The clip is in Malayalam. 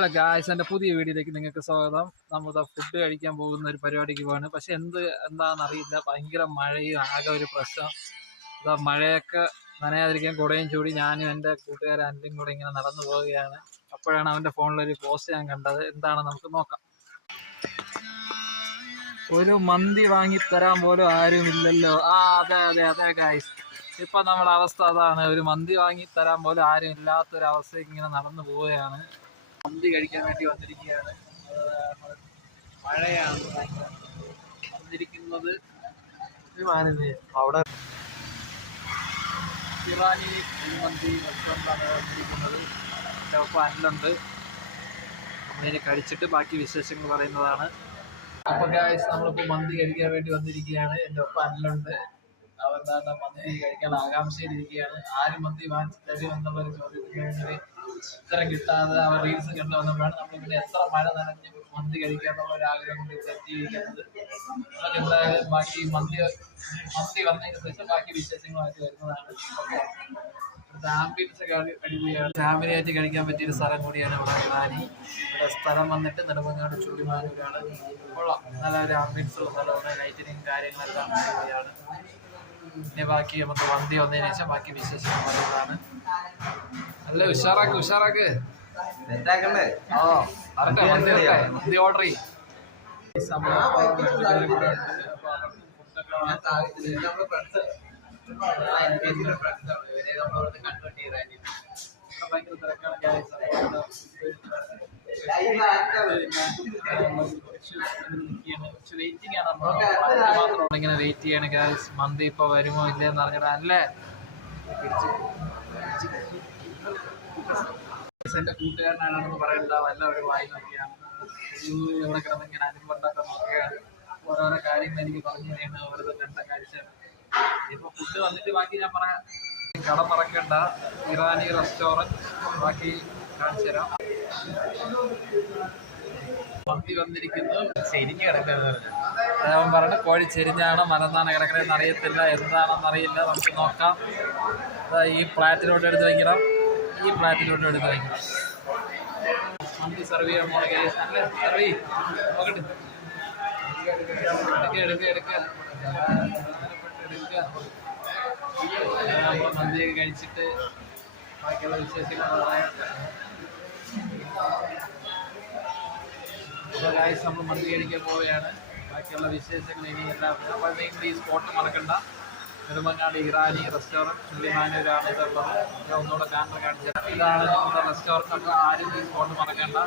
ഹലോ ഗായ്സ്, എൻ്റെ പുതിയ വീഡിയോയിലേക്ക് നിങ്ങൾക്ക് സ്വാഗതം. നമ്മൾ ഫുഡ് കഴിക്കാൻ പോകുന്ന ഒരു പരിപാടിക്ക് പോവാണ്. പക്ഷെ എന്താണെന്ന് അറിയില്ല, ഭയങ്കര മഴയും ആകെ ഒരു പ്രശ്നം. മഴയൊക്കെ നനയാതിരിക്കാൻ കുടയും ചൂടി ഞാനും എൻ്റെ കൂട്ടുകാരൻ അൻലും കൂടെ ഇങ്ങനെ നടന്നു പോവുകയാണ്. അപ്പോഴാണ് അവൻ്റെ ഫോണിലൊരു പോസ്റ്റ് ഞാൻ കണ്ടത്. എന്താണ് നമുക്ക് നോക്കാം. ഒരു മന്തി വാങ്ങിത്തരാൻ പോലും ആരുമില്ലല്ലോ. അതെ അതെ അതെ ഗായ്സ്, ഇപ്പം നമ്മുടെ അവസ്ഥ അതാണ്. ഒരു മന്തി വാങ്ങിത്തരാൻ പോലും ആരും ഇല്ലാത്തൊരവസ്ഥയ്ക്ക് ഇങ്ങനെ നടന്നു പോവുകയാണ്. മന്തി കഴിക്കാൻ വേണ്ടി വന്നിരിക്കുകയാണ്. മഴയാണ് വന്നിരിക്കുന്നത്. അവിടെ ഇറാനി മന്തി റെസ്റ്റോറൻ്റാണ് വന്നിരിക്കുന്നത്. എൻ്റെ ഒപ്പം അനിലുണ്ട്. ഇതിനെ കഴിച്ചിട്ട് ബാക്കി വിശേഷങ്ങൾ പറയുന്നതാണ്. അപ്പോൾ ഗായ്സ്, നമ്മളിപ്പോൾ മന്തി കഴിക്കാൻ വേണ്ടി വന്നിരിക്കുകയാണ്. എൻ്റെ ഒപ്പം അനിലുണ്ട്. അവന്താണ് മന്തി കഴിക്കാൻ ആകാംക്ഷയിലിരിക്കുകയാണ്. ആര് മന്തി വാങ്ങിച്ച് തരും എന്നുള്ളൊരു ചോദ്യത്തിന് ഉത്തരം കിട്ടാതെ അവർ റീൽസ് കണ്ടു വന്നപ്പോഴാണ് നമ്മൾ പിന്നെ എത്ര മഴ നനഞ്ഞ് മന്തി കഴിക്കുക എന്നുള്ള ഒരു ആഗ്രഹം കൊണ്ട് ഇവിടെ എത്തിയിരിക്കുന്നത്. നമുക്ക് എന്തായാലും ബാക്കി മന്തി വന്നതിന് ശേഷം ബാക്കി വിശേഷങ്ങളായിട്ട് വരുന്നതാണ്. ഓക്കെ, ഇവിടുത്തെ ആംബിയൻസ് ഒക്കെ അടിപൊളിയാണ്. ഫാമിലിയായിട്ട് കഴിക്കാൻ പറ്റിയൊരു സ്ഥലം കൂടിയാണ് ഇവിടെ റാനി. ഇവിടെ സ്ഥലം വന്നിട്ട് നെടുമങ്ങാട് ചുള്ളിമാനൂരാണ്. കൊള്ളാം, നല്ല ഒരു ആംബിയൻസ് ഉള്ള സ്ഥലമാണ്. ലൈറ്റിനും കാര്യങ്ങളെല്ലാം അടിപൊളിയാണ്. പിന്നെ ബാക്കി നമുക്ക് മന്തി വന്നതിന് ശേഷം ബാക്കി വിശേഷങ്ങൾ പറയുന്നതാണ്. അല്ല, ഉഷാറാക്ക് മന്തി ഓർഡർ ചെയ്യും. ഭയങ്കര തിരക്കാണ്. വെയിറ്റിംഗ് ആണ്. മാത്രം ഇങ്ങനെ വെയിറ്റ് ചെയ്യണം ഗായ്സ്. മന്തി ഇപ്പൊ വരുമോ ഇല്ലെന്ന് അറിഞ്ഞിടാ അല്ലേ. എന്റെ കൂട്ടുകാരനാണെന്ന് പറയണ്ട, എല്ലാവരും വായി നോക്കിയാണ്. ഇവിടെ കിടന്നിങ്ങനെ അനുഭവണ്ടാക്കാൻ നോക്കുകയാണ്. ഓരോരോ കാര്യങ്ങൾ എനിക്ക് പറഞ്ഞു തരുന്ന ഓരോ രണ്ട കാഴ്ചയാണ്. ഇപ്പൊ ഫുഡ് വന്നിട്ട് ബാക്കി ഞാൻ പറയാം. കട മറക്കണ്ട, ഇറാനി റെസ്റ്റോറൻറ്റ്. ബാക്കി കാണിച്ചു തരാം. മന്തി വന്നിരിക്കുന്നു. ചെരിഞ്ഞ് കിടക്കുന്നത് അവൻ പറഞ്ഞു. കോഴി ചെരിഞ്ഞാണോ മലന്നാണ് കിടക്കണമെന്ന് അറിയത്തില്ല, എന്താണെന്നറിയില്ല. നമുക്ക് നോക്കാം. ഈ പ്ലാറ്റിലോട്ട് എടുത്ത് വയ്ക്കണം. ഈ പ്ലാറ്റിലോട്ട് എടുത്ത് വയ്ക്കണം. മന്തി സർവ് ചെയ്യാൻ പോണ കേസ് അല്ലേ. സർവ് ചെയ്യും, നോക്കട്ടെ. എടുക്കുക. നമ്മൾ മന്തിയൊക്കെ കഴിച്ചിട്ട് ബാക്കിയുള്ള വിശേഷങ്ങൾ പറയാം. അപ്പോൾ ഗായ്സ്, നമ്മൾ മന്തി കഴിക്കാൻ പോവുകയാണ്. ബാക്കിയുള്ള വിശേഷങ്ങൾ ഇനി എല്ലാം ഈ സ്പോട്ട് മറക്കണ്ട. നെടുമങ്ങാട് ഇറാനി റെസ്റ്റോറൻറ്റ് ചുള്ളിമാനൂരാണ് ഇതുള്ളത്. ഒന്നുകൂടെ കാണിച്ചു തരാം. ഇതാണ് നമ്മുടെ റെസ്റ്റോറൻറ്റ്. അപ്പോൾ ആരും ഈ സ്പോട്ട് മറക്കണ്ട.